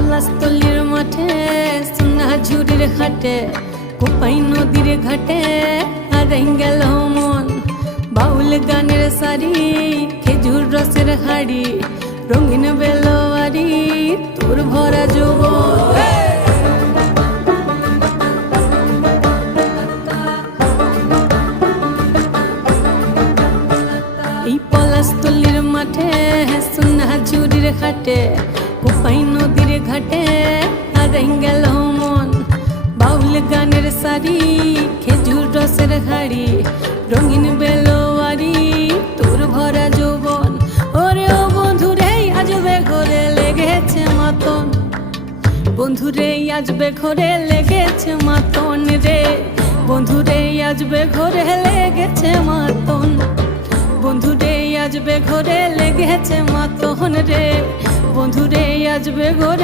পলাশতলির মাঠে সোনা ঝুড়ির ঘাটে কোপাই নদীর ঘাটে হারাই গেল মন বাউল গানের শাড়ি খেজুর রসের হাড়ি রঙিন বেলোয়ারি তোর ভরা যৌবন এই পলাশতলির মাঠে সোনা ঝুড়ির ঘাটে কোপাই নদীর ঘাটে হারাই গেল মন বাউল গানের শাড়ি খেজুর রসের হাড়ি রঙিন বেলোয়ারি তোর ভরা যৌবন ওরে ও বন্ধুরে আজবে ঘরে লেগেছে মাতন বন্ধুরে আজবে ঘরে লেগেছে মাতন রে বন্ধুরে আজবে ঘরে লেগেছে মাতন বন্ধুরে আজবে ঘরে লেগেছে মাতন রে বন্ধুরে আজবে ঘরে